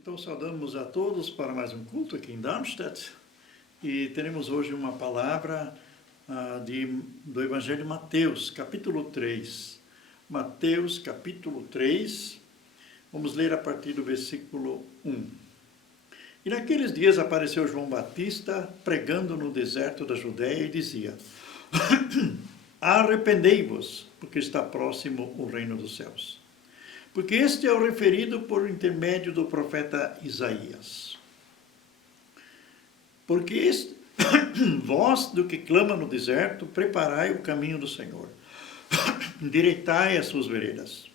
Então, saudamos a todos para mais um culto aqui em Darmstadt e teremos hoje uma palavra do Evangelho de Mateus, capítulo 3. Mateus, capítulo 3, vamos ler a partir do versículo 1. E naqueles dias apareceu João Batista pregando no deserto da Judéia e dizia: Arrependei-vos, porque está próximo o reino dos céus. Porque este é o referido por intermédio do profeta Isaías. Porque vós, do que clama no deserto, preparai o caminho do Senhor, endireitai as suas veredas.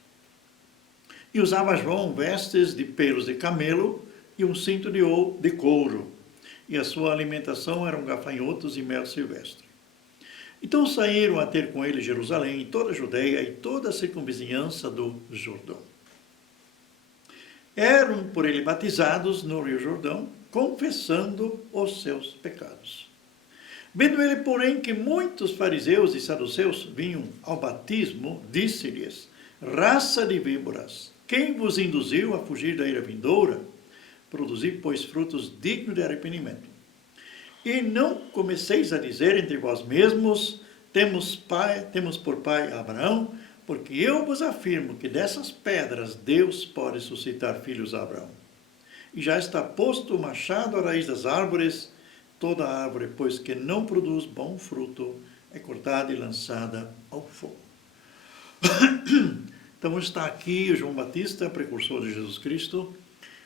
E usava João vestes de pelos de camelo e um cinto de couro, e a sua alimentação eram gafanhotos e mel silvestre. Então saíram a ter com ele Jerusalém, e toda a Judeia e toda a circunvizinhança do Jordão. Eram por ele batizados no Rio Jordão, confessando os seus pecados. Vendo ele, porém, que muitos fariseus e saduceus vinham ao batismo, disse-lhes: raça de víboras, quem vos induziu a fugir da ira vindoura? Produzi, pois, frutos dignos de arrependimento. E não comeceis a dizer entre vós mesmos: temos por pai Abraão, porque eu vos afirmo que dessas pedras Deus pode suscitar filhos a Abraão. E já está posto o machado à raiz das árvores. Toda árvore, pois que não produz bom fruto, é cortada e lançada ao fogo. Então está aqui o João Batista, precursor de Jesus Cristo,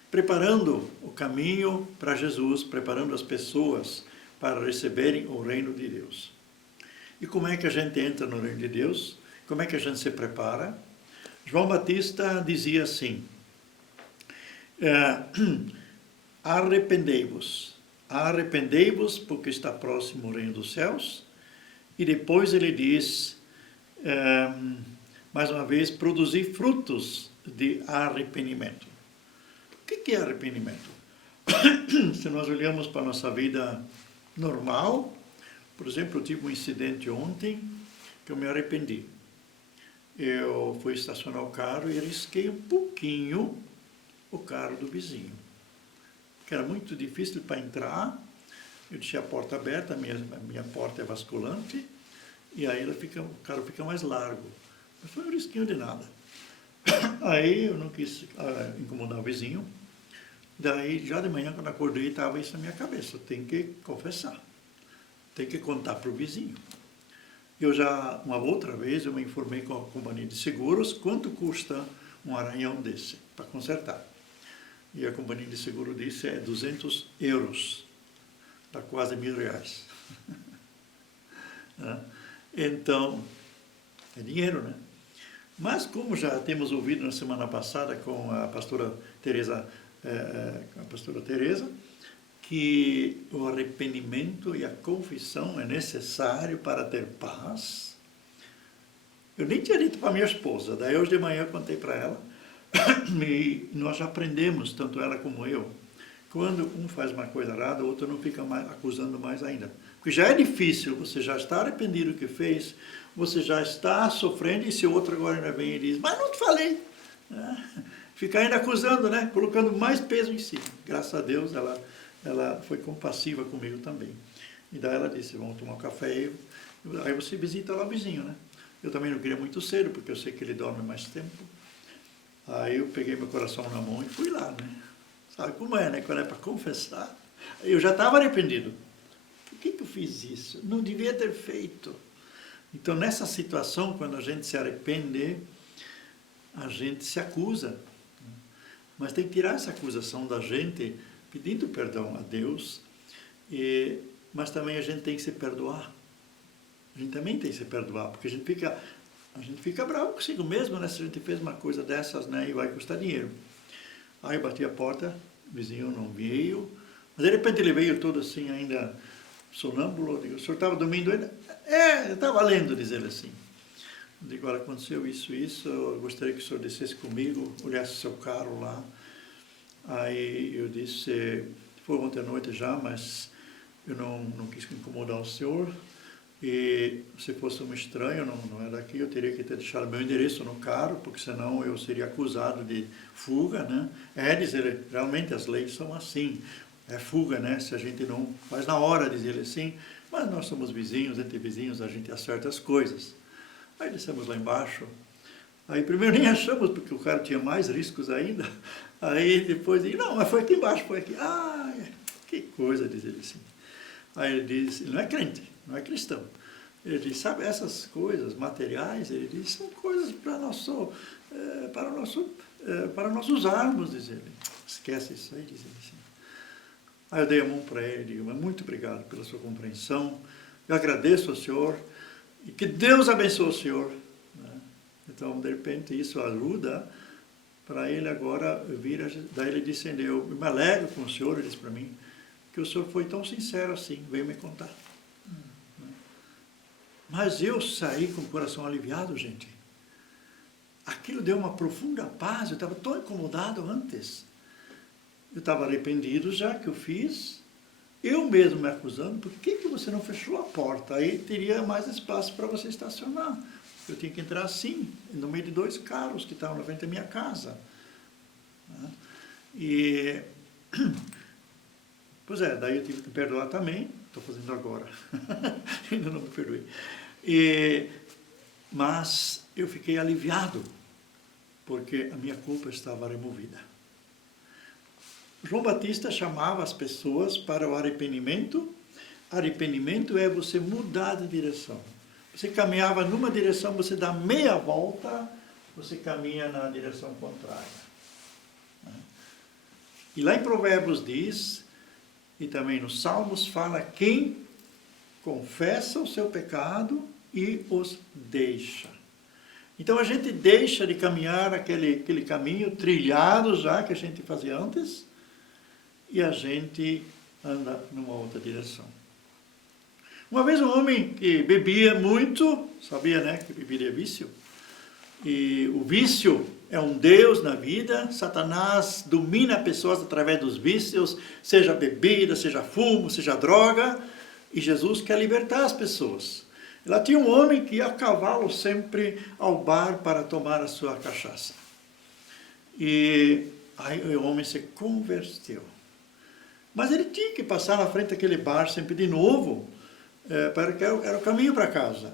preparando o caminho para Jesus, preparando as pessoas para receberem o reino de Deus. E como é que a gente entra no reino de Deus? Como é que a gente se prepara? João Batista dizia assim: arrependei-vos, porque está próximo o reino dos céus. E depois ele diz, mais uma vez, produzir frutos de arrependimento. O que é arrependimento? Se nós olhamos para a nossa vida normal, por exemplo, eu tive um incidente ontem que eu me arrependi. Eu fui estacionar o carro e risquei um pouquinho o carro do vizinho, que era muito difícil para entrar. Eu deixei a porta aberta, a minha porta é basculante, e aí o carro fica mais largo. Mas foi um risquinho de nada. Aí eu não quis incomodar o vizinho. Daí, já de manhã, quando acordei, estava isso na minha cabeça: tem que confessar, tem que contar para o vizinho. Uma outra vez, eu me informei com a companhia de seguros quanto custa um arranhão desse para consertar. E a companhia de seguro disse: é 200 euros, dá quase R$1.000. Então, é dinheiro, né? Mas como já temos ouvido na semana passada com a pastora Teresa, que o arrependimento e a confissão é necessário para ter paz. Eu nem tinha dito para minha esposa, daí hoje de manhã eu contei para ela, e nós já aprendemos, tanto ela como eu, quando um faz uma coisa errada, o outro não fica acusando mais ainda. Porque já é difícil, você já está arrependido do que fez, você já está sofrendo, e se o outro agora ainda vem e diz: mas não te falei. Fica ainda acusando, né? Colocando mais peso em si. Graças a Deus, ela foi compassiva comigo também. E daí ela disse: vamos tomar um café, aí você visita lá o vizinho, né? Eu também não queria muito cedo, porque eu sei que ele dorme mais tempo. Aí eu peguei meu coração na mão e fui lá, né? Sabe como é, né? Quando é para confessar, eu já estava arrependido. Por que eu fiz isso? Não devia ter feito. Então, nessa situação, quando a gente se arrepende, a gente se acusa. Mas tem que tirar essa acusação da gente, pedindo perdão a Deus, mas também a gente tem que se perdoar. A gente também tem que se perdoar, porque a gente fica bravo consigo mesmo, né? Se a gente fez uma coisa dessas, né? E vai custar dinheiro. Aí eu bati a porta, o vizinho não veio, mas de repente ele veio todo assim, ainda sonâmbulo. Eu digo: o senhor estava dormindo ainda? Eu estava lendo, diz ele assim. Eu digo: olha, aconteceu isso, eu gostaria que o senhor descesse comigo, olhasse seu carro lá. Aí eu disse: foi ontem à noite já, mas eu não quis incomodar o senhor. E se fosse um estranho, não é daqui, eu teria que ter deixado meu endereço no carro, porque senão eu seria acusado de fuga, né? Diz ele, realmente as leis são assim, é fuga, né? Se a gente não faz na hora, diz ele assim, mas nós somos vizinhos, entre vizinhos a gente acerta as coisas. Aí descemos lá embaixo, aí primeiro nem achamos, porque o cara tinha mais riscos ainda, aí depois, não, mas foi aqui embaixo, foi aqui, que coisa, diz ele assim. Aí ele diz, ele não é crente, não é cristão. Ele diz, sabe, essas coisas materiais, ele diz, são coisas para nós usarmos, diz ele. Esquece isso aí, diz ele assim. Aí eu dei a mão para ele e digo, mas muito obrigado pela sua compreensão, eu agradeço ao senhor, e que Deus abençoe o senhor. Então, de repente, isso ajuda para ele agora vir, daí ele disse, eu me alegro com o senhor, ele disse para mim, que o senhor foi tão sincero assim, veio me contar. Mas eu saí com o coração aliviado, gente. Aquilo deu uma profunda paz, eu estava tão incomodado antes. Eu estava arrependido já que eu fiz, eu mesmo me acusando, por que você não fechou a porta? Aí teria mais espaço para você estacionar. Eu tinha que entrar assim, no meio de 2 carros que estavam na frente da minha casa. E, pois é, daí eu tive que perdoar também, estou fazendo agora, ainda não me perdoei. Mas eu fiquei aliviado, porque a minha culpa estava removida. João Batista chamava as pessoas para o arrependimento. Arrependimento é você mudar de direção. Você caminhava numa direção, você dá meia volta, você caminha na direção contrária. E lá em Provérbios diz, e também nos Salmos fala, quem confessa o seu pecado e os deixa. Então a gente deixa de caminhar aquele caminho trilhado já que a gente fazia antes, e a gente anda numa outra direção. Uma vez um homem que bebia muito, sabia, né, que bebida é vício, e o vício é um Deus na vida, Satanás domina pessoas através dos vícios, seja bebida, seja fumo, seja droga, e Jesus quer libertar as pessoas. Lá tinha um homem que ia a cavalo sempre ao bar para tomar a sua cachaça. E aí o homem se converteu. Mas ele tinha que passar na frente daquele bar sempre de novo, porque era o caminho para casa.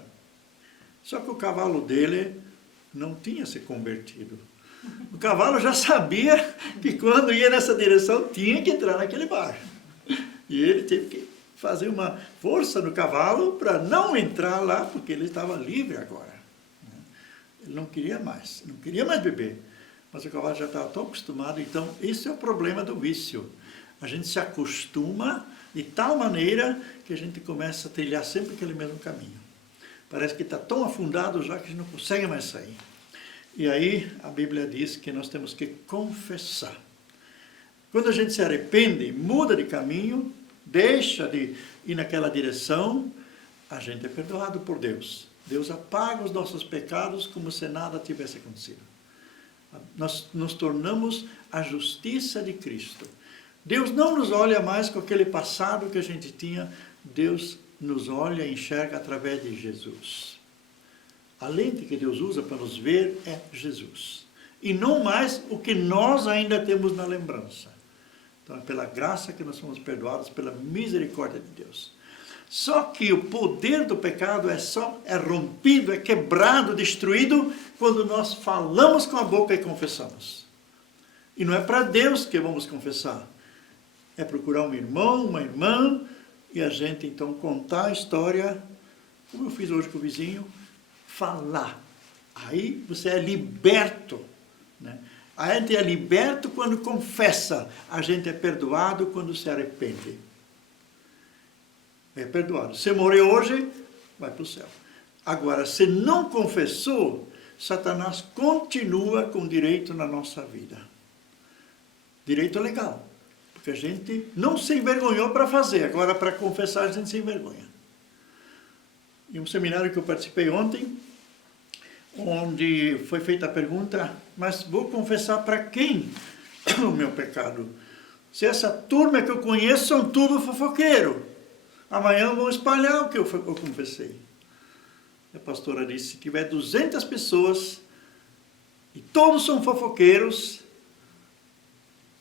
Só que o cavalo dele não tinha se convertido. O cavalo já sabia que quando ia nessa direção tinha que entrar naquele bar. E ele teve que fazer uma força no cavalo para não entrar lá, porque ele estava livre agora. Ele não queria mais beber. Mas o cavalo já estava tão acostumado. Então, esse é o problema do vício. A gente se acostuma de tal maneira que a gente começa a trilhar sempre aquele mesmo caminho. Parece que está tão afundado já que a gente não consegue mais sair. E aí a Bíblia diz que nós temos que confessar. Quando a gente se arrepende, muda de caminho, deixa de ir naquela direção, a gente é perdoado por Deus. Deus apaga os nossos pecados como se nada tivesse acontecido. Nós nos tornamos a justiça de Cristo. Deus não nos olha mais com aquele passado que a gente tinha, Deus nos olha e enxerga através de Jesus. A lente que Deus usa para nos ver é Jesus. E não mais o que nós ainda temos na lembrança. Então é pela graça que nós somos perdoados, pela misericórdia de Deus. Só que o poder do pecado é rompido, é quebrado, destruído, quando nós falamos com a boca e confessamos. E não é para Deus que vamos confessar. É procurar um irmão, uma irmã, e a gente então contar a história, como eu fiz hoje com o vizinho, falar. Aí você é liberto, né? A gente é liberto quando confessa, a gente é perdoado quando se arrepende. É perdoado. Se morreu hoje, vai para o céu. Agora, se não confessou, Satanás continua com direito na nossa vida. Direito legal. Porque a gente não se envergonhou para fazer, agora para confessar a gente se envergonha. Em um seminário que eu participei ontem, onde foi feita a pergunta, mas vou confessar para quem o meu pecado? Se essa turma que eu conheço são tudo fofoqueiro. Amanhã vão espalhar o que eu confessei. A pastora disse, se tiver 200 pessoas e todos são fofoqueiros,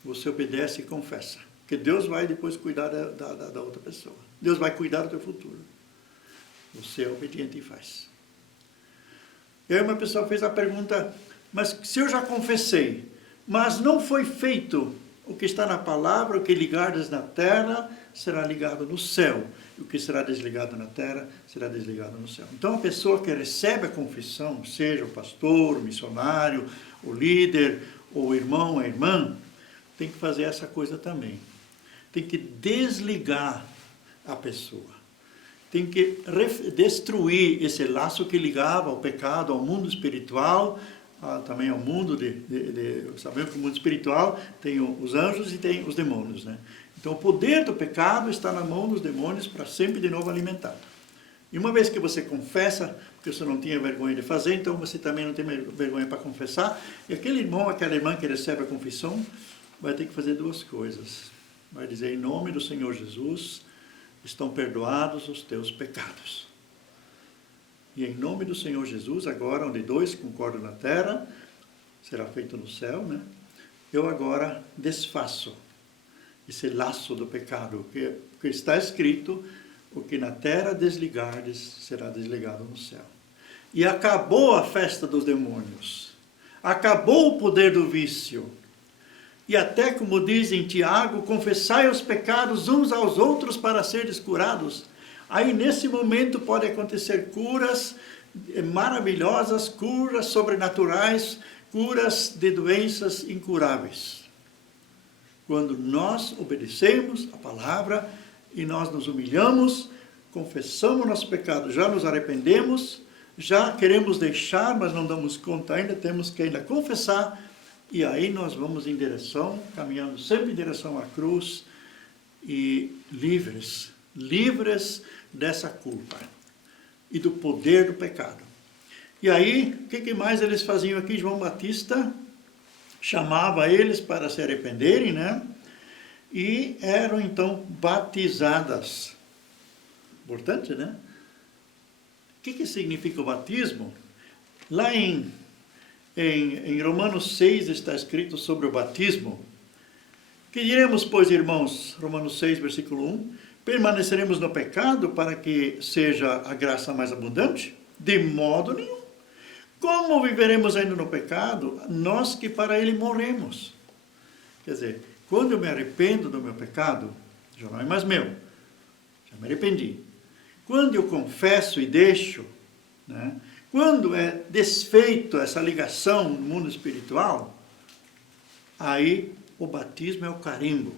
você obedece e confessa. Porque Deus vai depois cuidar da outra pessoa. Deus vai cuidar do teu futuro. Você é obediente e faz. E aí uma pessoa fez a pergunta, mas se eu já confessei, mas não foi feito o que está na palavra, o que ligardes na terra, será ligado no céu. E o que será desligado na terra, será desligado no céu. Então a pessoa que recebe a confissão, seja o pastor, o missionário, o líder, ou o irmão, a irmã, tem que fazer essa coisa também. Tem que desligar a pessoa. Tem que destruir esse laço que ligava ao pecado, ao mundo espiritual, também ao mundo sabemos que o mundo espiritual tem os anjos e tem os demônios, né? Então o poder do pecado está na mão dos demônios para sempre de novo alimentar. E uma vez que você confessa, porque você não tinha vergonha de fazer, então você também não tem vergonha para confessar, e aquele irmão, aquela irmã que recebe a confissão, vai ter que fazer duas coisas. Vai dizer, em nome do Senhor Jesus, estão perdoados os teus pecados. E em nome do Senhor Jesus, agora onde dois concordam na terra, será feito no céu, né? Eu agora desfaço esse laço do pecado, que está escrito, o que na terra desligardes, será desligado no céu. E acabou a festa dos demônios. Acabou o poder do vício. E até como diz em Tiago, confessai os pecados uns aos outros para seres curados. Aí nesse momento pode acontecer curas maravilhosas, curas sobrenaturais, curas de doenças incuráveis. Quando nós obedecemos a palavra e nós nos humilhamos, confessamos nosso pecado, já nos arrependemos, já queremos deixar, mas não damos conta ainda, temos que ainda confessar, e aí nós vamos em direção, caminhando sempre em direção à cruz, e livres dessa culpa e do poder do pecado. E aí, o que mais eles faziam aqui? João Batista chamava eles para se arrependerem, né? E eram então batizadas. Importante, né? O que significa o batismo? Lá em Romanos 6 está escrito sobre o batismo. Que diremos, pois, irmãos? Romanos 6, versículo 1. Permaneceremos no pecado para que seja a graça mais abundante? De modo nenhum. Como viveremos ainda no pecado, nós que para ele morremos? Quer dizer, quando eu me arrependo do meu pecado, já não é mais meu, já me arrependi. Quando eu confesso e deixo, né, quando é desfeito essa ligação no mundo espiritual, aí o batismo é o carimbo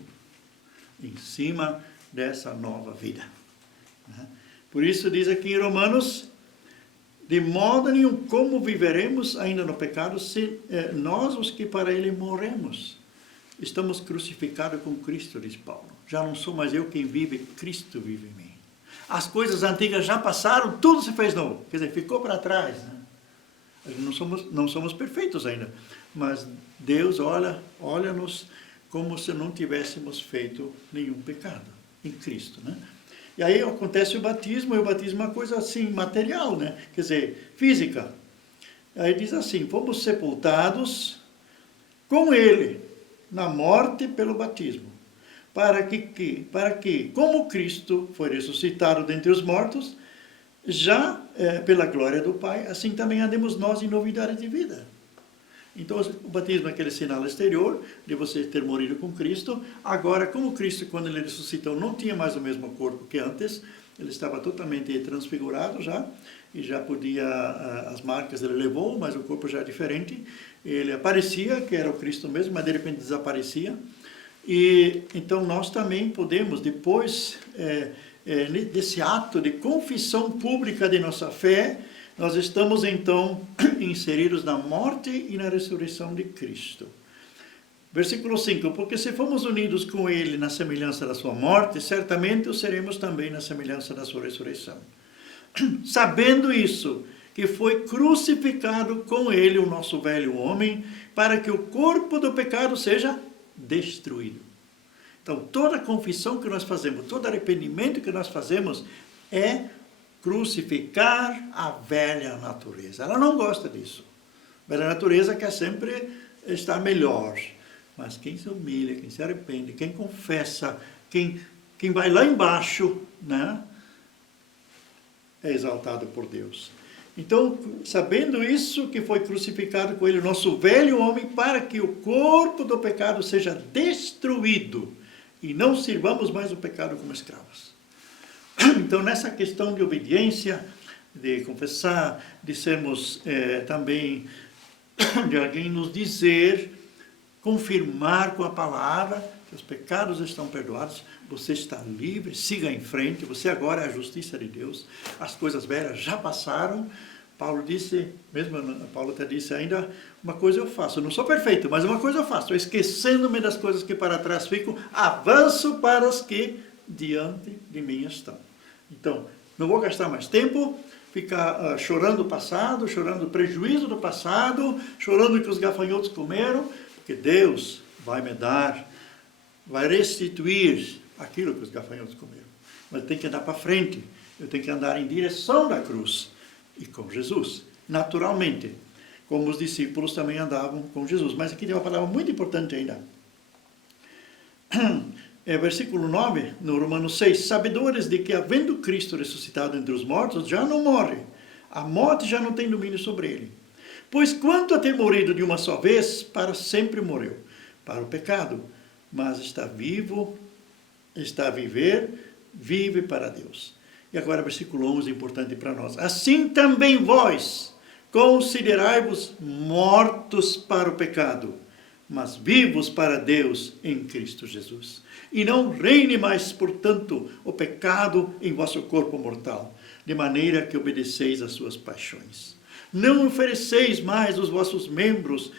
em cima dessa nova vida. Né? Por isso diz aqui em Romanos, de modo nenhum, como viveremos ainda no pecado, se nós os que para ele morremos. Estamos crucificados com Cristo, diz Paulo. Já não sou mais eu quem vive, Cristo vive em mim. As coisas antigas já passaram, tudo se fez novo. Quer dizer, ficou para trás. Né? Não somos perfeitos ainda, mas Deus olha-nos como se não tivéssemos feito nenhum pecado em Cristo, né? E aí acontece o batismo, e o batismo é uma coisa assim, material, né? Quer dizer, física. Aí diz assim, fomos sepultados com ele, na morte pelo batismo, para que, como Cristo foi ressuscitado dentre os mortos, já pela glória do Pai, assim também andemos nós em novidade de vida. Então, o batismo é aquele sinal exterior de você ter morrido com Cristo. Agora, como Cristo, quando ele ressuscitou, não tinha mais o mesmo corpo que antes, ele estava totalmente transfigurado já, e já podia, as marcas ele levou, mas o corpo já é diferente. Ele aparecia, que era o Cristo mesmo, mas de repente desaparecia. E então nós também podemos, depois desse ato de confissão pública de nossa fé, nós estamos então inseridos na morte e na ressurreição de Cristo. Versículo 5, porque se fomos unidos com ele na semelhança da sua morte, certamente o seremos também na semelhança da sua ressurreição. Sabendo isso, que foi crucificado com ele o nosso velho homem, para que o corpo do pecado seja destruído. Então, toda confissão que nós fazemos, todo arrependimento que nós fazemos é crucificar a velha natureza. Ela não gosta disso. A velha natureza quer sempre estar melhor. Mas quem se humilha, quem se arrepende, quem confessa, quem vai lá embaixo, né, é exaltado por Deus. Então, sabendo isso, que foi crucificado com ele o nosso velho homem, para que o corpo do pecado seja destruído e não sirvamos mais o pecado como escravos. Então, nessa questão de obediência, de confessar, de sermos também, de alguém nos dizer, confirmar com a palavra que os pecados estão perdoados, você está livre, siga em frente, você agora é a justiça de Deus, as coisas velhas já passaram. Paulo disse, Paulo até disse ainda, uma coisa eu faço, eu não sou perfeito, mas uma coisa eu faço, estou esquecendo-me das coisas que para trás ficam, avanço para as que diante de mim estão. Então, não vou gastar mais tempo, ficar chorando o passado, chorando o prejuízo do passado, chorando o que os gafanhotos comeram, porque Deus vai me dar, vai restituir aquilo que os gafanhotos comeram. Mas tem que andar para frente, eu tenho que andar em direção da cruz e com Jesus, naturalmente, como os discípulos também andavam com Jesus. Mas aqui tem uma palavra muito importante ainda. Versículo 9, no Romanos 6, sabedores de que, havendo Cristo ressuscitado entre os mortos, já não morre, a morte já não tem domínio sobre ele. Pois quanto a ter morrido de uma só vez, para sempre morreu, para o pecado, mas está vivo, está a viver, vive para Deus. E agora versículo 11, importante para nós. Assim também vós, considerai-vos mortos para o pecado, mas vivos para Deus em Cristo Jesus. E não reine mais, portanto, o pecado em vosso corpo mortal, de maneira que obedeceis às suas paixões. Não ofereceis mais os vossos membros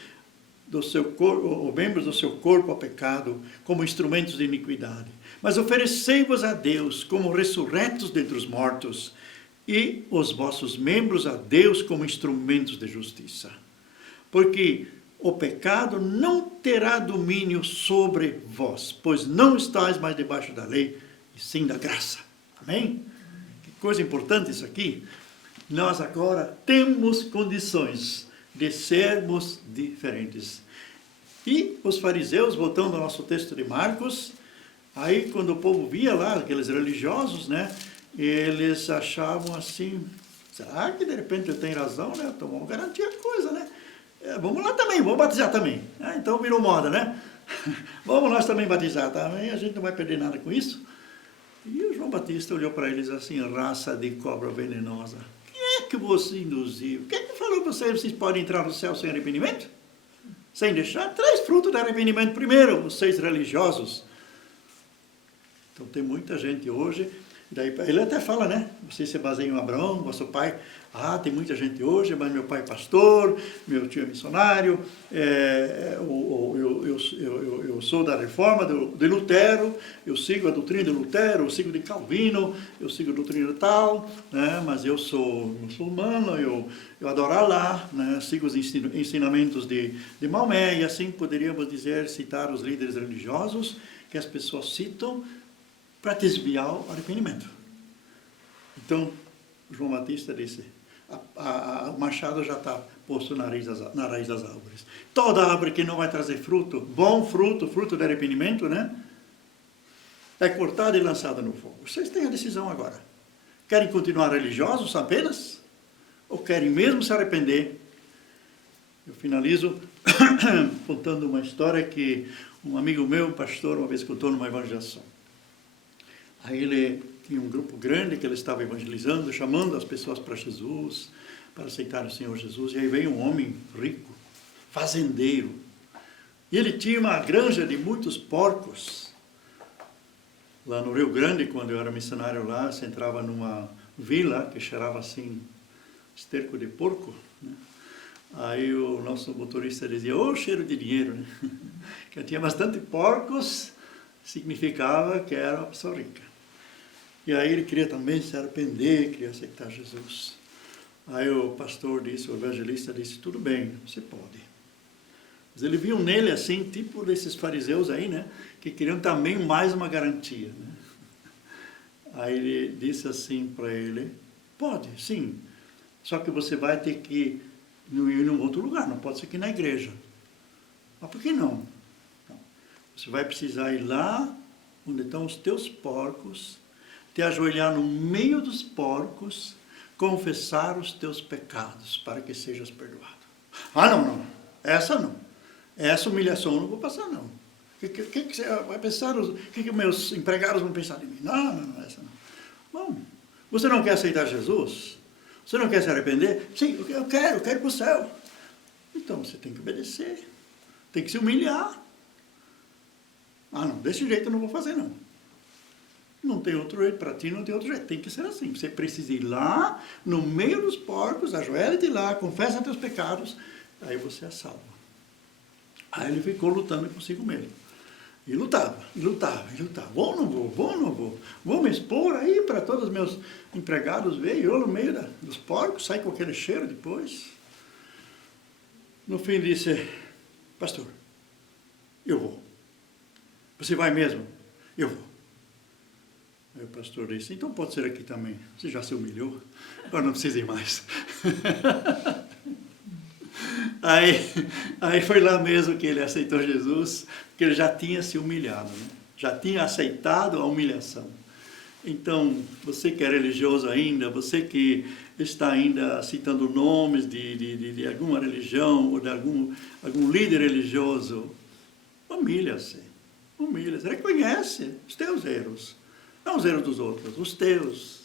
do seu corpo ao pecado como instrumentos de iniquidade, mas oferecei-vos a Deus como ressurretos dentre os mortos e os vossos membros a Deus como instrumentos de justiça. Porque o pecado não terá domínio sobre vós, pois não estáis mais debaixo da lei, e sim da graça. Amém? Que coisa importante isso aqui. Nós agora temos condições de sermos diferentes. E os fariseus, voltando ao nosso texto de Marcos, aí quando o povo via lá, aqueles religiosos, né, eles achavam assim, será que de repente eu tenho razão, né? Então vamos garantir a coisa, né? Vamos lá também, vamos batizar também. Então virou moda, né? Vamos nós também batizar, também a gente não vai perder nada com isso. E o João Batista olhou para eles assim, raça de cobra venenosa. Quem é que você induziu? Quem é que falou para vocês podem entrar no céu sem arrependimento? Sem deixar? Traz fruto de arrependimento primeiro, vocês religiosos. Então tem muita gente hoje, daí, ele até fala, né? Você se baseia em Abraão, vosso pai. Tem muita gente hoje, mas meu pai é pastor, meu tio é missionário, eu sou da reforma de Lutero, eu sigo a doutrina de Lutero, eu sigo de Calvino, eu sigo a doutrina tal, né? Mas eu sou muçulmano, eu adoro Allah, né? Sigo os ensinamentos de Maomé, e assim poderíamos dizer, citar os líderes religiosos que as pessoas citam para desviar o arrependimento. Então, João Batista disse, o machado já está posto na raiz das árvores. Toda árvore que não vai trazer fruto, bom fruto, fruto de arrependimento, né? É cortada e lançada no fogo. Vocês têm a decisão agora. Querem continuar religiosos apenas? Ou querem mesmo se arrepender? Eu finalizo contando uma história que um amigo meu, um pastor, uma vez contou numa evangelização. Aí ele tinha um grupo grande que ele estava evangelizando, chamando as pessoas para Jesus, para aceitar o Senhor Jesus. E aí veio um homem rico, fazendeiro. E ele tinha uma granja de muitos porcos. Lá no Rio Grande, quando eu era missionário lá, você entrava numa vila que cheirava assim, esterco de porco, né? Aí o nosso motorista dizia, cheiro de dinheiro, né? Que tinha bastante porcos, significava que era uma pessoa rica. E aí ele queria também se arrepender, queria aceitar Jesus. Aí o pastor disse, o evangelista disse, tudo bem, você pode. Mas ele viu nele assim, tipo desses fariseus aí, né? que queriam também mais uma garantia, né? Aí ele disse assim para ele, pode, sim, só que você vai ter que ir em um outro lugar, não pode ser aqui na igreja. Mas por que não? Você vai precisar ir lá onde estão os teus porcos, te ajoelhar no meio dos porcos, confessar os teus pecados para que sejas perdoado. Ah, não, essa não. Essa humilhação eu não vou passar, não. O que você vai pensar? O que meus empregados vão pensar de mim? Não, essa não. Bom, você não quer aceitar Jesus? Você não quer se arrepender? Sim, eu quero ir para o céu. Então você tem que obedecer, tem que se humilhar. Ah, não, desse jeito eu não vou fazer, não. Não tem outro jeito, para ti não tem outro jeito, tem que ser assim. Você precisa ir lá, no meio dos porcos, ajoelha-te lá, confessa teus pecados, aí você é salvo. Aí ele ficou lutando consigo mesmo. E lutava. Vou ou não vou? Vou me expor aí para todos os meus empregados verem eu no meio dos porcos, sai com aquele cheiro depois. No fim disse, pastor, eu vou. Você vai mesmo? Eu vou. Aí o pastor disse, então pode ser aqui também. Você já se humilhou, agora não precisa ir mais. Aí foi lá mesmo que ele aceitou Jesus, porque ele já tinha se humilhado, né? Já tinha aceitado a humilhação. Então, você que é religioso ainda, você que está ainda citando nomes de alguma religião ou de algum líder religioso, humilha-se, reconhece os teus erros, não os erros dos outros, os teus.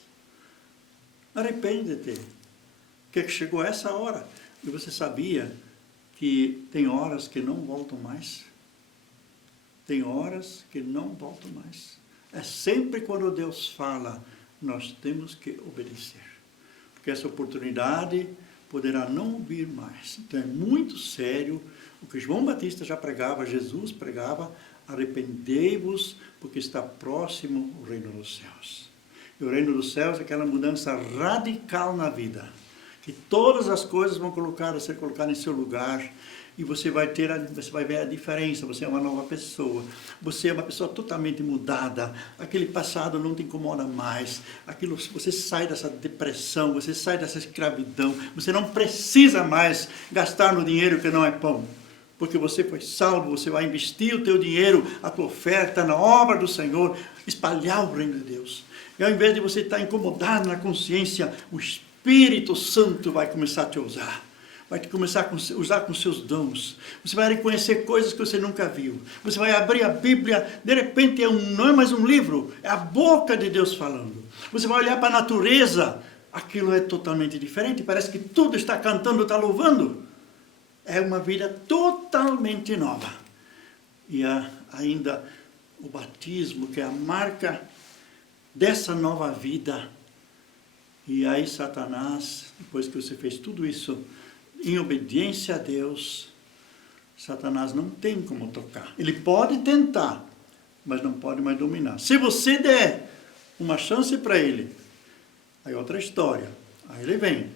Arrepende-te, que chegou essa hora. E você sabia que tem horas que não voltam mais? Tem horas que não voltam mais. É sempre quando Deus fala, nós temos que obedecer. Porque essa oportunidade poderá não vir mais. Então é muito sério o que João Batista já pregava, Jesus pregava, arrependei-vos, porque está próximo o reino dos céus. E o reino dos céus é aquela mudança radical na vida, que todas as coisas vão ser colocadas em seu lugar, e você vai ver a diferença. Você é uma nova pessoa, você é uma pessoa totalmente mudada, aquele passado não te incomoda mais, você sai dessa depressão, você sai dessa escravidão, você não precisa mais gastar no dinheiro que não é pão, porque você foi salvo, você vai investir o teu dinheiro, a tua oferta na obra do Senhor, espalhar o reino de Deus. E ao invés de você estar incomodado na consciência, o Espírito Santo vai começar a te usar. Vai te começar a usar com seus dons. Você vai reconhecer coisas que você nunca viu. Você vai abrir a Bíblia, de repente não é mais um livro, é a boca de Deus falando. Você vai olhar para a natureza, aquilo é totalmente diferente, parece que tudo está cantando, está louvando. É uma vida totalmente nova. E ainda o batismo, que é a marca dessa nova vida. E aí Satanás, depois que você fez tudo isso em obediência a Deus, Satanás não tem como tocar. Ele pode tentar, mas não pode mais dominar. Se você der uma chance para ele, aí outra história. Aí ele vem.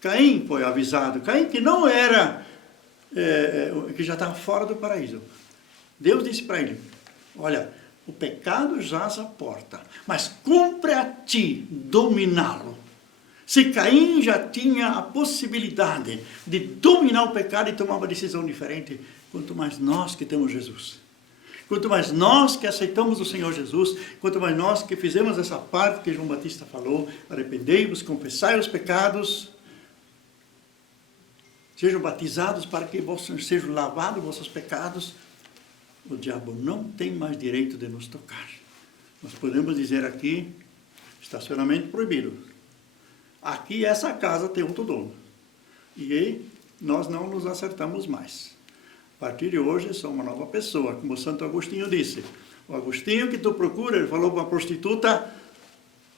Caim foi avisado. Caim que não era, que já estava fora do paraíso. Deus disse para ele, olha, o pecado jaz à porta, mas cumpre a ti dominá-lo. Se Caim já tinha a possibilidade de dominar o pecado e tomar uma decisão diferente, quanto mais nós que temos Jesus. Quanto mais nós que aceitamos o Senhor Jesus, quanto mais nós que fizemos essa parte que João Batista falou, arrependei-vos, confessai os pecados, sejam batizados para que sejam lavados vossos pecados, o diabo não tem mais direito de nos tocar. Nós podemos dizer aqui, estacionamento proibido. Aqui essa casa tem outro dono. E nós não nos acertamos mais. A partir de hoje sou uma nova pessoa, como Santo Agostinho disse. O Agostinho que tu procura, ele falou para uma prostituta,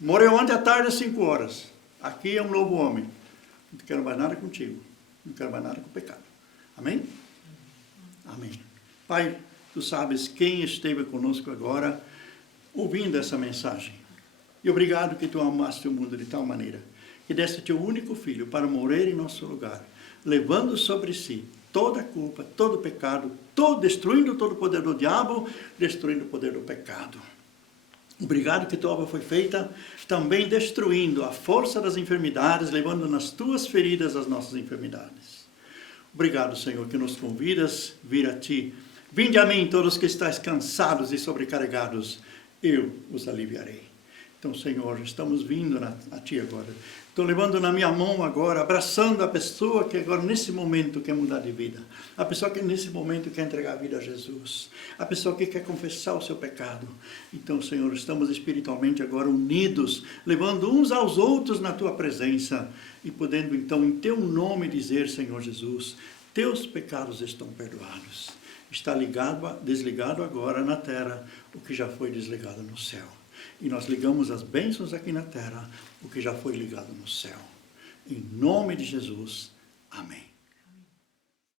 morreu ontem à tarde às 5 horas. Aqui é um novo homem. Não quero mais nada contigo. Não quero mais nada com o pecado. Amém? Amém. Pai, tu sabes quem esteve conosco agora, ouvindo essa mensagem. E obrigado que tu amaste o mundo de tal maneira, que deste teu único filho para morrer em nosso lugar, levando sobre si toda a culpa, todo o pecado, destruindo todo o poder do diabo, destruindo o poder do pecado. Obrigado que tua obra foi feita também destruindo a força das enfermidades, levando nas tuas feridas as nossas enfermidades. Obrigado, Senhor, que nos convidas a vir a ti. Vinde a mim, todos que estáis cansados e sobrecarregados, eu os aliviarei. Então, Senhor, estamos vindo a ti agora. Estou levando na minha mão agora, abraçando a pessoa que agora, nesse momento, quer mudar de vida. A pessoa que, nesse momento, quer entregar a vida a Jesus. A pessoa que quer confessar o seu pecado. Então, Senhor, estamos espiritualmente agora unidos, levando uns aos outros na tua presença. E podendo, então, em teu nome dizer, Senhor Jesus, teus pecados estão perdoados. Está desligado agora na terra o que já foi desligado no céu. E nós ligamos as bênçãos aqui na terra, o que já foi ligado no céu. Em nome de Jesus. Amém.